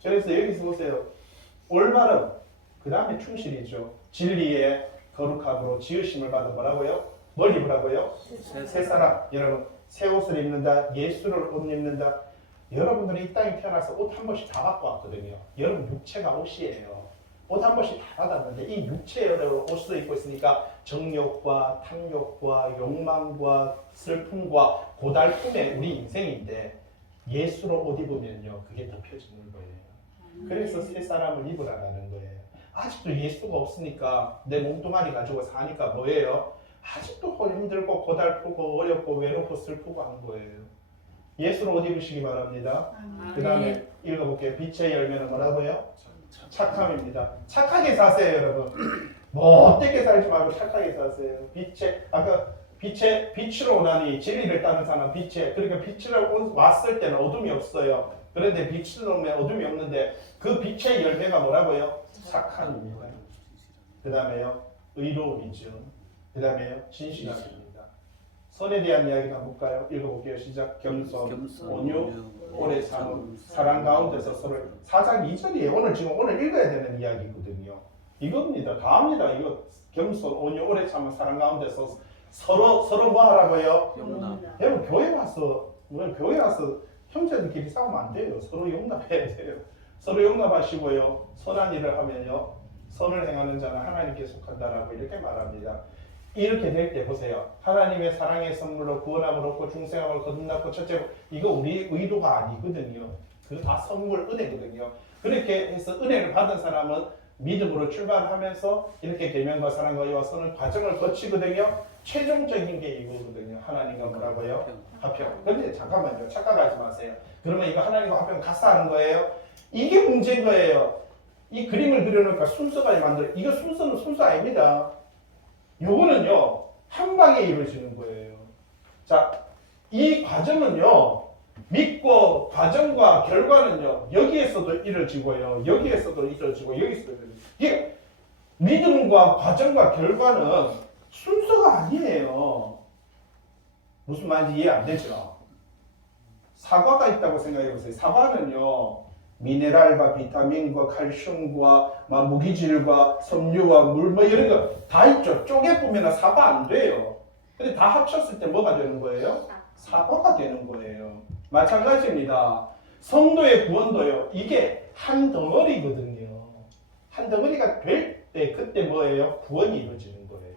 그래서 여기서 보세요. 올바름, 그 다음에 충실이죠. 진리의 거룩함으로 지으심을 받은 뭐라고요? 뭘 입으라고요? 새 사람. 여러분, 새 옷을 입는다. 예수를 옷 입는다. 여러분들이 이 땅에 태어나서 옷 한 번씩 다 받고 왔거든요. 여러분 육체가 옷이에요. 옷 한 번씩 다 받았는데 이 육체로 옷을 입고 있으니까 정욕과 탐욕과 욕망과 슬픔과 고달픔의 우리 인생인데 예수로 옷 입으면요 그게 덮여지는 거예요. 그래서 새 사람을 입으라는 거예요. 아직도 예수가 없으니까 내 몸뚱아리 가지고 사니까 뭐예요? 아직도 힘들고 고달프고 어렵고 외롭고 슬프고 하는 거예요. 예수로 옷 입으시기 바랍니다. 그 다음에 읽어볼게요. 빛의 열매는 뭐라고요? 착함입니다. 착하게 사세요 여러분. 못되게 살지 말고 착하게 사세요. 빛으로 오나니 진리를 따는 사람 빛에. 그러니까 빛으로 왔을 때는 어둠이 없어요. 그런데 빛으로 오면 어둠이 없는데 그 빛의 열매가 뭐라고요? 착함입니다. 그 다음에요 의로움이죠. 그 다음에요 진실함입니다. 선에 대한 이야기 한번 볼까요? 읽어볼게요. 시작. 겸손, 온유, 오래 참음, 사랑 가운데서 서로 4장 2절이에요. 오늘 읽어야 되는 이야기거든요. 이겁니다. 다 합니다. 이거 겸손, 온유, 오래 참음, 사랑 가운데서 서로 뭐 하라고요? 여러분 교회 와서 형제들끼리 싸우면 안 돼요. 서로 용납해야 돼요. 서로 용납하시고요. 선한 일을 하면요. 선을 행하는 자는 하나님께 속한다라고 이렇게 말합니다. 이렇게 될 때 보세요. 하나님의 사랑의 선물로 구원함을 얻고 중생함을 거듭났고 첫째 이거 우리 의도가 아니거든요. 그거 다 선물 은혜거든요. 그렇게 해서 은혜를 받은 사람은 믿음으로 출발하면서 이렇게 계명과 사랑과 이와 선을 과정을 거치거든요. 최종적인 게 이거거든요. 하나님과 뭐라고요? 화평. 그런데 잠깐만요. 착각하지 마세요. 그러면 이거 하나님과 화평 같이 하는 거예요? 이게 문제인 거예요. 이 그림을 그려놓으니까 순서가 만들어. 이거 순서는 순서 아닙니다. 요거는요 한 방에 이루어지는 거예요. 자, 이 과정은요 믿고 과정과 결과는요 여기에서도 이루어지고요 여기에서도 이루어지고 여기서도 이게 믿음과 과정과 결과는 순서가 아니에요. 무슨 말인지 이해 안 되죠? 사과가 있다고 생각해 보세요. 사과는요 미네랄과 비타민과 칼슘과 무기질과 섬유와 물 이런 거 다 있죠. 쪼개 보면 사과 안 돼요. 근데 다 합쳤을 때 뭐가 되는 거예요? 사과가 되는 거예요. 마찬가지입니다. 성도의 구원도요. 이게 한 덩어리거든요. 한 덩어리가 될 때 그때 뭐예요? 구원이 이루어지는 거예요.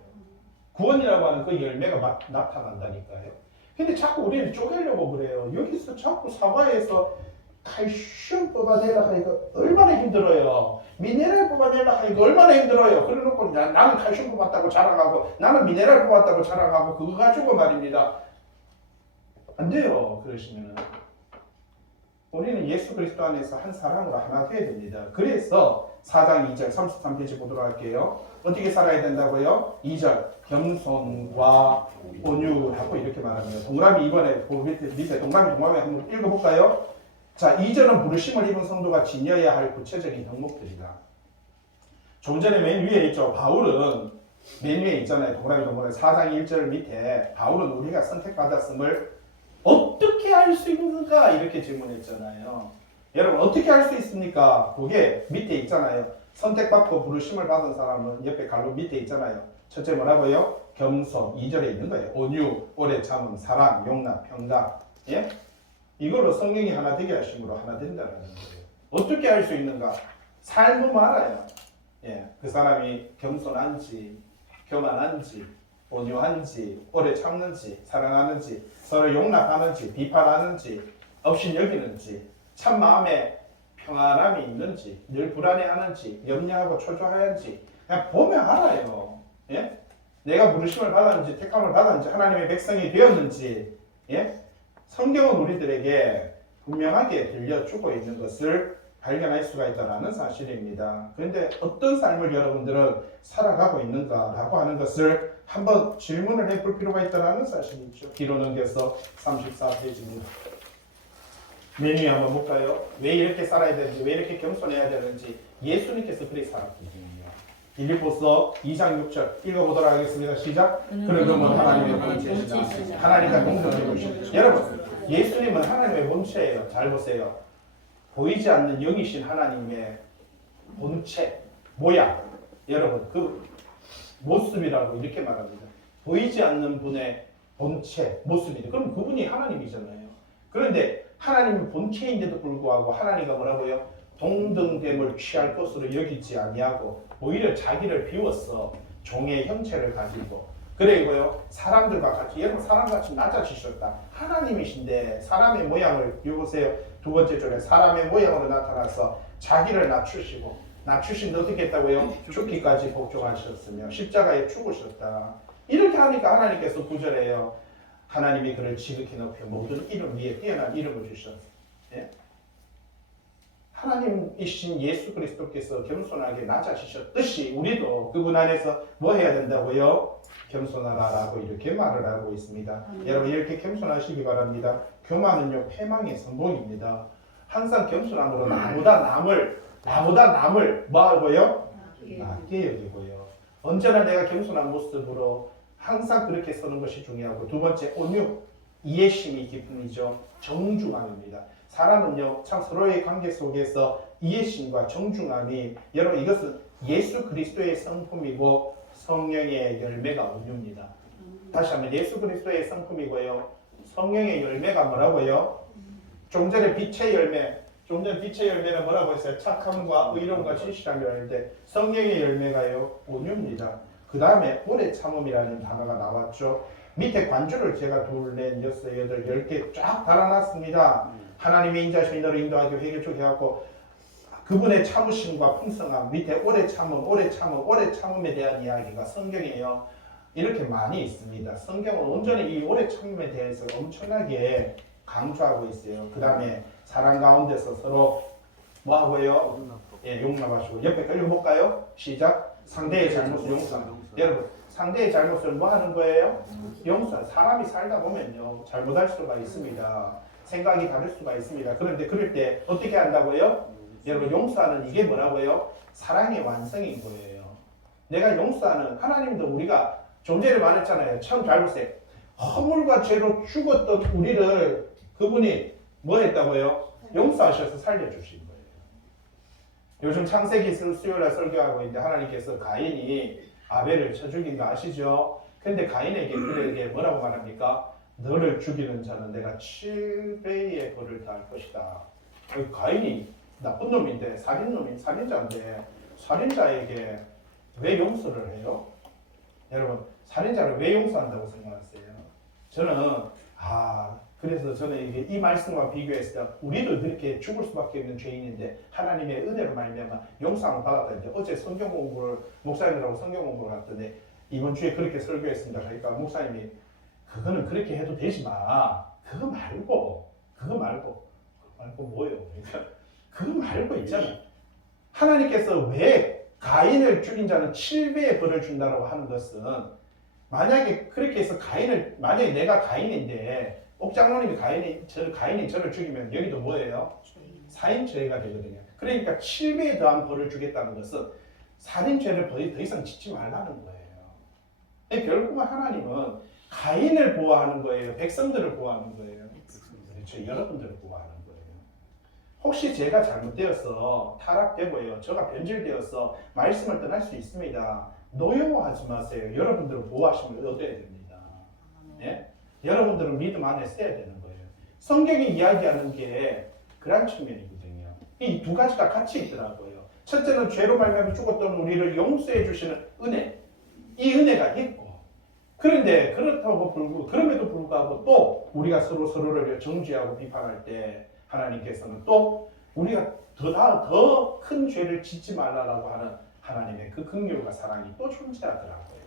구원이라고 하는 그 열매가 나타난다니까요. 근데 자꾸 우리는 쪼개려고 그래요. 여기서 자꾸 사과에서 칼슘 뽑아내라 하니까 얼마나 힘들어요. 미네랄 뽑아내라 하니까 얼마나 힘들어요. 그래놓고 나는 칼슘 뽑았다고 자랑하고 나는 미네랄 뽑았다고 자랑하고 그거 가지고 말입니다. 안 돼요. 그러시면은 우리는 예수 그리스도 안에서 한 사람으로 하나 되어야 됩니다. 그래서 4장 2절 33페이지 보도록 할게요. 어떻게 살아야 된다고요? 2절 겸손과 온유하고 이렇게 말합니다. 동그라미 이번에 그 밑에 동그라미 한번 읽어볼까요? 자, 2절은 부르심을 입은 성도가 지녀야 할 구체적인 덕목들이다. 좀 전에 맨 위에 있죠. 바울은 맨 위에 있잖아요. 동그라미 4장 1절 밑에 바울은 우리가 선택받았음을 어떻게 알 수 있는가 이렇게 질문했잖아요. 여러분 어떻게 알 수 있습니까? 그게 밑에 있잖아요. 선택받고 부르심을 받은 사람은 옆에 갈로 밑에 있잖아요. 첫째 뭐라고요? 겸손 2절에 있는 거예요. 온유, 오래 참음, 사랑, 용납, 평강. 예? 이걸로 성령이 하나 되게 하심으로 하나 된다는 거예요. 어떻게 알 수 있는가? 삶은 알아요. 예, 그 사람이 겸손한지, 교만한지, 온유한지, 오래 참는지, 사랑하는지, 서로 용납하는지, 비판하는지, 없인 여기는지, 참 마음에 평안함이 있는지, 늘 불안해하는지, 염려하고 초조하는지, 그냥 보면 알아요. 예? 내가 부르심을 받았는지, 택함을 받았는지, 하나님의 백성이 되었는지, 예? 성경은 우리들에게 분명하게 들려주고 있는 것을 발견할 수가 있다는 사실입니다. 그런데 어떤 삶을 여러분들은 살아가고 있는가라고 하는 것을 한번 질문을 해볼 필요가 있다는 사실이죠. 뒤로 넘겨서 34페이지입니다. 맨 위에 한번 볼까요? 왜 이렇게 살아야 되는지, 왜 이렇게 겸손해야 되는지 예수님께서 그렇게 살았거든요. 빌립보서 2장 6절 읽어보도록 하겠습니다. 시작. 그러면 하나님의 본체시다. 하나님과 동등되시다. 여러분, 예수님은 하나님의 본체예요. 잘 보세요. 보이지 않는 영이신 하나님의 본체, 모양. 여러분, 그 모습이라고 이렇게 말합니다. 보이지 않는 분의 본체, 모습이다. 그럼 그분이 하나님이잖아요. 그런데 하나님은 본체인데도 불구하고 하나님과 뭐라고요? 동등됨을 취할 것으로 여기지 아니하고 오히려 자기를 비워서 종의 형체를 가지고 그리고요 사람들과 같이 여러분 사람같이 낮아지셨다. 하나님이신데 사람의 모양을 보세요. 두 번째 줄에 사람의 모양으로 나타나서 자기를 낮추신데 어떻게 했다고요? 죽기까지 복종하셨으며 십자가에 죽으셨다. 이렇게 하니까 하나님께서 구절해요. 하나님이 그를 지극히 높여 모든 이름 위에 뛰어난 이름을 주셨어요. 예? 하나님이신 예수 그리스도께서 겸손하게 낮아지셨듯이 우리도 그분 안에서 뭐 해야 된다고요? 겸손하라라고 이렇게 말을 하고 있습니다. 여러분 이렇게 겸손하시기 바랍니다. 교만은요 패망의 선봉입니다. 항상 겸손함으로 나보다 남을 뭐 하고요? 낮게 여기고요. 언제나 내가 겸손한 모습으로 항상 그렇게 서는 것이 중요하고 두 번째 온유, 이해심이 기쁨이죠. 정중함입니다. 사람은요 참 서로의 관계 속에서 이해심과 정중함이 여러분 이것은 예수 그리스도의 성품이고 성령의 열매가 온유입니다. 다시 한번 예수 그리스도의 성품이고요 성령의 열매가 뭐라고요? 좀 전에 빛의 열매 좀 전 빛의 열매는 뭐라고 했어요? 착함과 의로움과 진실함이라고 했는데 성령의 열매가요 온유입니다. 그 다음에 오래 참음이라는 단어가 나왔죠. 밑에 관주를 제가 둘, 넷, 여섯, 여덟, 10개 쫙 달아놨습니다. 하나님의 인자심이 너를 인도하기 회개케 하고 그분의 참으심과 풍성함 밑에 오래 참음에 대한 이야기가 성경에요. 이렇게 많이 있습니다. 성경은 온전히 이 오래 참음에 대해서 엄청나게 강조하고 있어요. 그 다음에 사랑 가운데서 서로 뭐하고요? 예, 용납하시고 옆에 읽어볼까요? 시작. 상대의 잘못을 용서하는. 여러분 상대의 잘못을 뭐 하는 거예요? 용서. 사람이 살다 보면요 잘못할 수가 있습니다. 생각이 다를 수가 있습니다. 그런데 그럴 때 어떻게 한다고요? 여러분 용서하는 이게 뭐라고요? 사랑의 완성인 거예요. 내가 용서하는 하나님도 우리가 좀 전에 말했잖아요. 참 잘 보세요. 허물과 죄로 죽었던 우리를 그분이 뭐 했다고요? 용서하셔서 살려주신 거예요. 요즘 창세기 수요일에 설교하고 있는데 하나님께서 가인이 아벨을 쳐 죽인 거 아시죠? 근데 가인에게 그에게 뭐라고 말합니까? 너를 죽이는 자는 내가 7배의 벌을 다할 것이다. 가인이 나쁜 놈인데 살인자인데 살인자에게 왜 용서를 해요? 여러분 살인자를 왜 용서한다고 생각하세요? 그래서 저는 이 말씀과 비교했을 때 우리도 그렇게 죽을 수밖에 없는 죄인인데 하나님의 은혜로 말미암아 용서함을 받았다는데 어제 목사님들하고 성경 공부를 했는데 이번 주에 그렇게 설교했습니다. 그러니까 목사님이 그거는 그렇게 해도 되지 마. 그거 말고 뭐예요? 그러니까 그거 말고 있잖아요. 하나님께서 왜 가인을 죽인 자는 7배의 벌을 준다고 하는 것은, 만약에 그렇게 해서 만약에 내가 가인인데 옥장로님이 가인이 저를 죽이면 여기도 뭐예요? 살인죄가 되거든요. 그러니까 7배에 더한 벌을 주겠다는 것은 살인죄를 더 이상 짓지 말라는 거예요. 결국은 하나님은 가인을 보호하는 거예요? 백성들을 보호하는 거예요? 그렇죠. 여러분들을 보호하는 거예요. 혹시 제가 잘못되어서 타락되고요, 저가 변질되어서 말씀을 떠날 수 있습니다. 노여워하지 마세요. 여러분들을 보호하심을 얻어야 됩니다. 예? 여러분들은 믿음 안에 써야 되는 거예요. 성경이 이야기하는 게 그런 측면이거든요. 이 두 가지가 같이 있더라고요. 첫째는 죄로 말미암아 죽었던 우리를 용서해 주시는 은혜, 이 은혜가 있고, 그런데 그럼에도 불구하고 또 우리가 서로를 정죄하고 비판할 때 하나님께서는 또 우리가 더 큰 죄를 짓지 말라고 하는 하나님의 그 긍휼과 사랑이 또 존재하더라고요.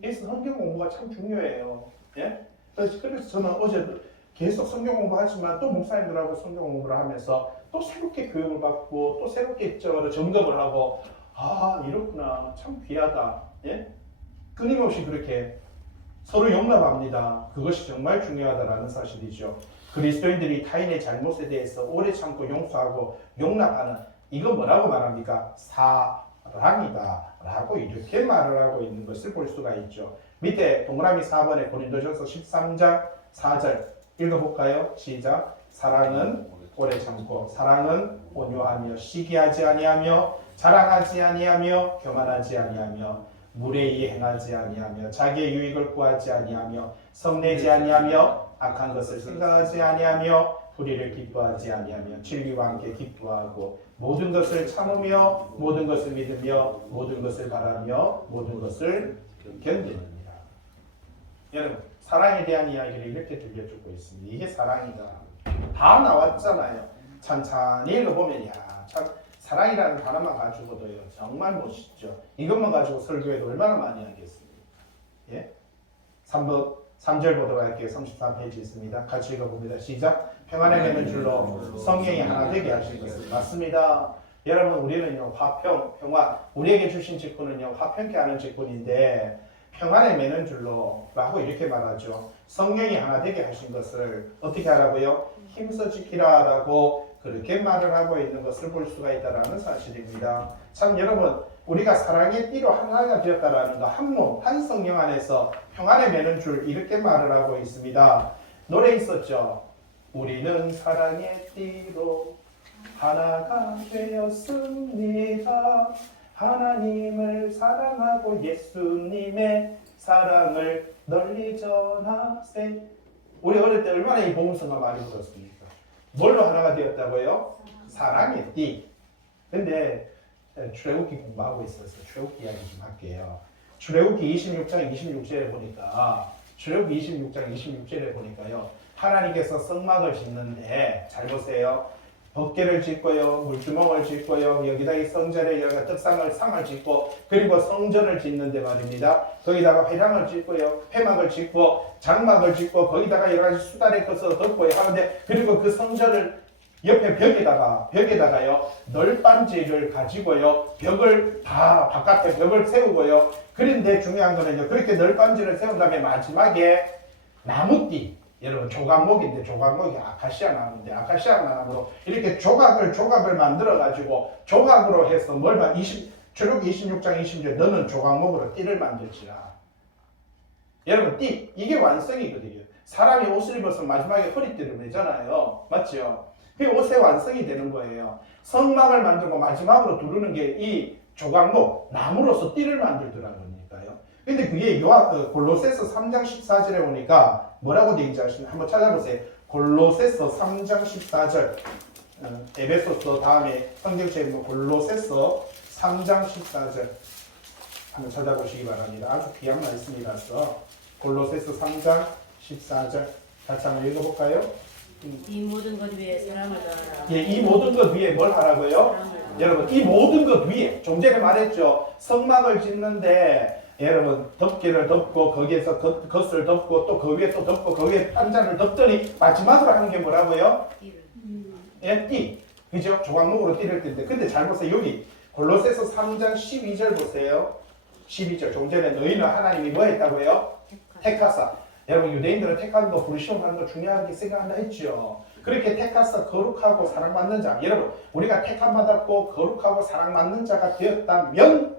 그래서 성경 공부가 참 중요해요. 예? 그래서 저는 어제도 계속 성경 공부하지만 또 목사님들하고 성경 공부를 하면서 또 새롭게 교육을 받고 또 새롭게 점검을 하고, 이렇구나, 참 귀하다. 예? 끊임없이 그렇게 서로 용납합니다. 그것이 정말 중요하다라는 사실이죠. 그리스도인들이 타인의 잘못에 대해서 오래 참고 용서하고 용납하는, 이거 뭐라고 말합니까? 사랑이다 라고 이렇게 말을 하고 있는 것을 볼 수가 있죠. 밑에 동그라미 4번에 고린도전서 13장 4절 읽어볼까요? 시작. 사랑은 오래 참고, 사랑은 온유하며, 시기하지 아니하며, 자랑하지 아니하며, 교만하지 아니하며, 무례히 행하지 아니하며, 자기의 유익을 구하지 아니하며, 성내지 아니하며, 악한 것을 생각하지 아니하며, 불의를 기뻐하지 아니하며, 진리와 함께 기뻐하고, 모든 것을 참으며, 모든 것을 믿으며, 모든 것을 바라며, 모든 것을 견디느니라. 여러분, 사랑에 대한 이야기를 이렇게 들려주고 있습니다. 이게 사랑이다. 다 나왔잖아요. 찬찬히 읽어보면, 참 사랑이라는 단어만 가지고도요, 정말 멋있죠. 이것만 가지고 설교해도 얼마나 많이 하겠습니까? 예? 3절 보도록 할게요. 34페이지 있습니다. 같이 읽어봅니다. 시작. 평안에 매는 줄로 성령이 하나 되게 하신 것을. 맞습니다. 여러분, 우리는요, 평안, 우리에게 주신 직분은요, 화평케 하는 직분인데, 평안에 매는 줄로 라고 이렇게 말하죠. 성령이 하나 되게 하신 것을 어떻게 하라고요? 힘써 지키라 라고 그렇게 말을 하고 있는 것을 볼 수가 있다는 사실입니다. 참 여러분, 우리가 사랑의 띠로 하나가 되었다라는 거, 한 몸, 한 성령 안에서 평안에 매는 줄, 이렇게 말을 하고 있습니다. 노래 있었죠. 우리는 사랑의 띠로 하나가 되었습니다. 하나님을 사랑하고 예수님의 사랑을 널리 전하세. 우리 어릴 때 얼마나 이 복음성가 많이 들었습니까? 뭘로 하나가 되었다고요? 사랑의 띠. 근데 출애굽기 공부하고 있어서 출애굽기 이야기 좀 할게요. 출애굽기 26장 26절에 보니까, 출애굽기 26장 26절에 보니까요, 하나님께서 성막을 짓는데, 잘 보세요. 덮개를 짓고요, 물주먹을 짓고요, 여기다 이 성전에 여기다 상을 짓고, 그리고 성전을 짓는데 말입니다. 거기다가 회장을 짓고요, 회막을 짓고, 장막을 짓고, 거기다가 여러 가지 수다리 것을 덮고요 하는데, 그리고 그 성전을 옆에 벽에다가요, 널빤지를 가지고요, 바깥에 벽을 세우고요. 그런데 중요한 거는요, 그렇게 널빤지를 세운 다음에 마지막에 나무띠, 여러분 조각목인데, 조각목이 아카시아 나무인데, 아카시아 나무로 이렇게 조각을 만들어 가지고, 조각으로 해서 출애굽기 26장 20절, 너는 조각목으로 띠를 만들지라. 여러분, 띠, 이게 완성이거든요. 사람이 옷을 입어서 마지막에 허리띠를 매잖아요. 맞죠? 그 옷의 완성이 되는 거예요. 성막을 만들고 마지막으로 두르는 게 이 조각목, 나무로서 띠를 만들더라고요. 근데 그게 골로새서 3장 14절에 오니까 뭐라고 되어 있는지 아시나요? 한번 찾아보세요. 골로새서 3장 14절. 에베소서 다음에 성경책에 골로새서 3장 14절. 한번 찾아보시기 바랍니다. 아주 귀한 말씀이라서. 골로새서 3장 14절. 같이 한번 읽어볼까요? 이 모든 것 위에 사랑을 더하라. 예, 이 모든 것 위에 뭘 하라고요? 여러분, 이 모든 것 위에, 좀 전에 말했죠. 성막을 짓는데 여러분 덮개를 덮고 거기에서 겉을 덮고 또 그 위에 또 덮고 그 위에 판자를 덮더니 마지막으로 하는 게 뭐라고요? 예, 띠. 그죠? 조각목으로 띠를 뜰 때. 근데 잘 보세요. 여기 골로새서 3장 12절 보세요. 12절. 좀 전에 너희는 하나님이 뭐 했다고요? 택하사. 여러분 유대인들은 택하는 거 부르시면 하는 거 중요하게 생각한다 했죠. 그렇게 택하사 거룩하고 사랑받는 자. 여러분 우리가 택함 받았고 거룩하고 사랑받는 자가 되었다면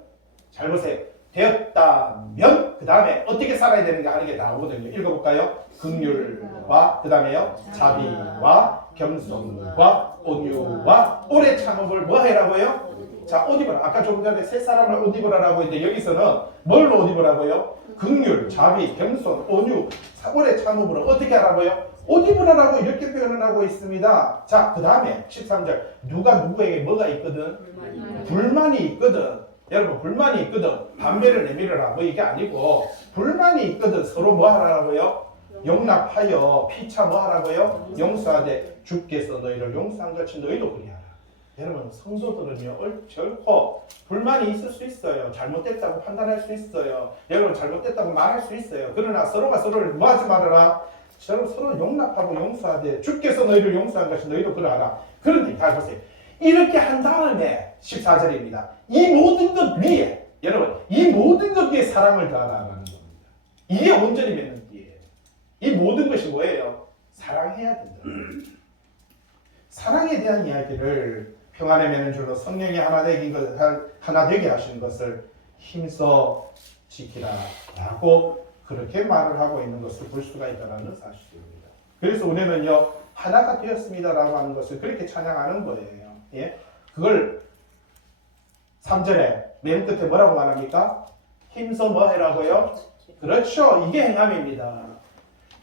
잘 보세요. 되었다면 그 다음에 어떻게 살아야 되는가 하는 게 나오거든요. 읽어볼까요? 긍휼과 그 다음에요 자비와 겸손과 온유와 오래 참음을 뭐 해라고요? 자, 옷 입어라. 아까 조금 전에 세 사람을 옷 입으라라고 했는데 여기서는 뭘로 옷 입으라고요? 긍휼, 자비, 겸손, 온유, 오래 참음으로 어떻게 하라고요? 옷 입으라라고 이렇게 표현을 하고 있습니다. 자, 그 다음에 13절 누가 누구에게 뭐가 있거든? 불만이 있거든. 여러분 불만이 있거든. 반배를 내밀어라. 뭐 이게 아니고 불만이 있거든. 서로 뭐 하라고요? 용납하여 피차 뭐 하라고요? 용서하되 주께서 너희를 용서한 같이 너희도 그리하라. 여러분 성도들은요 결코 불만이 있을 수 있어요. 잘못됐다고 판단할 수 있어요. 여러분 잘못됐다고 말할 수 있어요. 그러나 서로가 서로를 뭐 하지 말아라? 서로 용납하고 용서하되 주께서 너희를 용서한 것이 너희도 그러하라. 그런데 잘 보세요. 이렇게 한 다음에 14절입니다. 이 모든 것 위에 여러분 이 모든 것 위에 사랑을 더하라는 겁니다. 이게 온전히 맺는 띠예요. 이 모든 것이 뭐예요? 사랑해야 된다. 사랑에 대한 이야기를 평안에 매는 줄로 성령이 하나 되게 하시는 것을 힘써 지키라라고 그렇게 말을 하고 있는 것을 볼 수가 있다는 사실입니다. 그래서 우리는요 하나가 되었습니다라고 하는 것을 그렇게 찬양하는 거예요. 예? 그걸 3절에 맨 끝에 뭐라고 말합니까? 힘써 뭐 해라고요? 그렇죠. 이게 행함입니다.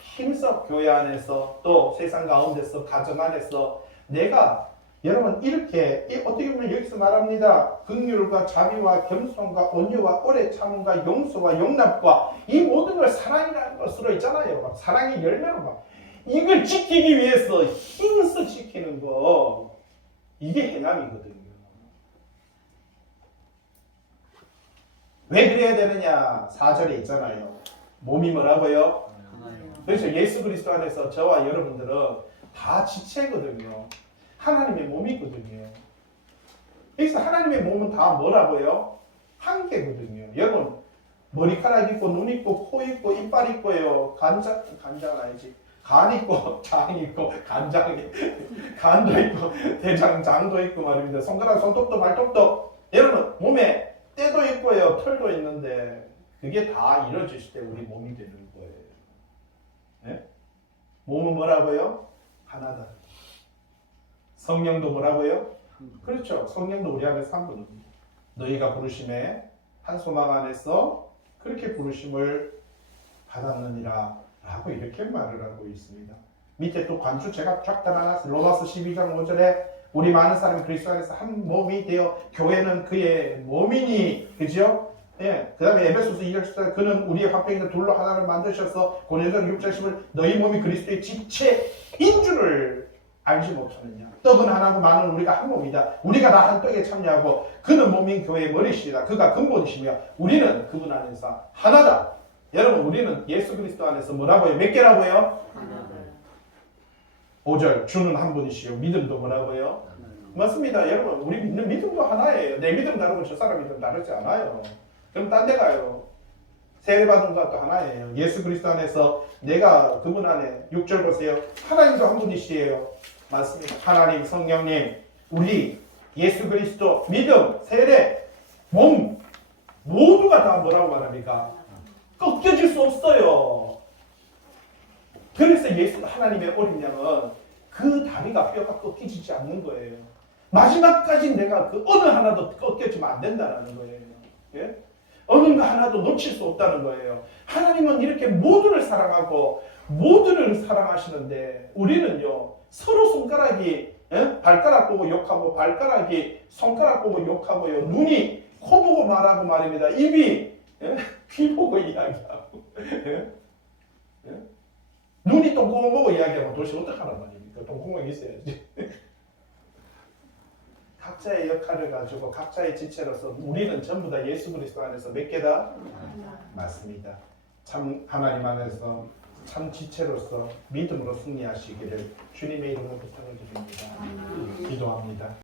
힘써 교회 안에서 또 세상 가운데서 가정 안에서 내가 여러분 이렇게 어떻게 보면 여기서 말합니다. 긍휼과 자비와 겸손과 온유와 오래 참음과 용서와 용납과 이 모든 걸 사랑이라는 것으로 있잖아요. 사랑의 열매로 막 이걸 지키기 위해서 힘써 지키는 거 이게 행함이거든요. 왜 그래야 되느냐? 4절에 있잖아요. 몸이 뭐라고요? 그렇죠. 예수 그리스도 안에서 저와 여러분들은 다 지체거든요. 하나님의 몸이거든요. 그래서 하나님의 몸은 다 뭐라고요? 한 개거든요. 여러분 머리카락 있고 눈 있고 코 있고 이빨 있고요. 간장은 아니지. 간 있고 장 있고 간도 있고 대장 장도 있고 말입니다. 손가락 손톱도 발톱도 여러분 몸에 때도 있고요. 털도 있는데 그게 다 이루어질 때 우리 몸이 되는 거예요. 네? 몸은 뭐라고요? 하나다. 성령도 뭐라고요? 그렇죠. 성령도 우리 안에서 한 분입니다. 너희가 부르심에 한 소망 안에서 그렇게 부르심을 받았느니라 라고 이렇게 말을 하고 있습니다. 밑에 또 관주 제가 쫙 달아놨어요. 로마서 12장 5절에 우리 많은 사람이 그리스도 안에서 한 몸이 되어 교회는 그의 몸이니 그죠? 예. 그 다음에 에베소서 2절 14절 그는 우리의 화평이나 둘로 하나를 만드셔서 고린도전 6절 10을 너희 몸이 그리스도의 지체인 줄을 알지 못하느냐. 떡은 하나고 만은 우리가 한 몸이다. 우리가 다 한 떡에 참여하고 그는 몸인 교회의 머리시다. 그가 근본이시며 우리는 그분 안에서 하나다. 여러분 우리는 예수 그리스도 안에서 뭐라고요? 몇 개라고요? 하나. 5절 주는 한 분이시요 믿음도 뭐라고요? 맞습니다. 여러분 우리 믿는 믿음도 하나예요. 내 믿음 다르고 저 사람 믿음 다르지 않아요. 그럼 딴 데 가요. 세례받은 것도 하나예요. 예수 그리스도 안에서 내가 그분 안에 6절 보세요. 하나님도 한 분이시에요. 맞습니다. 하나님 성령님 우리 예수 그리스도 믿음 세례 몸 모두가 다 뭐라고 말합니까? 꺾여질 수 없어요. 그래서 예수 하나님의 어린 양은 그 다리가 뼈가 꺾이지 않는 거예요. 마지막까지 내가 그 어느 하나도 꺾여지면 안 된다는 거예요. 예? 어느 거 하나도 놓칠 수 없다는 거예요. 하나님은 이렇게 모두를 사랑하고 모두를 사랑하시는데 우리는요 서로 손가락이 발가락 보고 욕하고 발가락이 손가락 보고 욕하고요 눈이 코 보고 말하고 말입니다. 입이 귀 보고 이야기하고 눈이 똥구멍 보고 이야기하면 도대체 어떡하란 말입니까? 똥구멍이 있어야지. 각자의 역할을 가지고 각자의 지체로서 우리는 전부 다 예수 그리스도 안에서 몇 개다? 맞습니다. 참 하나님 안에서 참 지체로서 믿음으로 승리하시기를 주님의 이름으로 부탁을 드립니다. 기도합니다.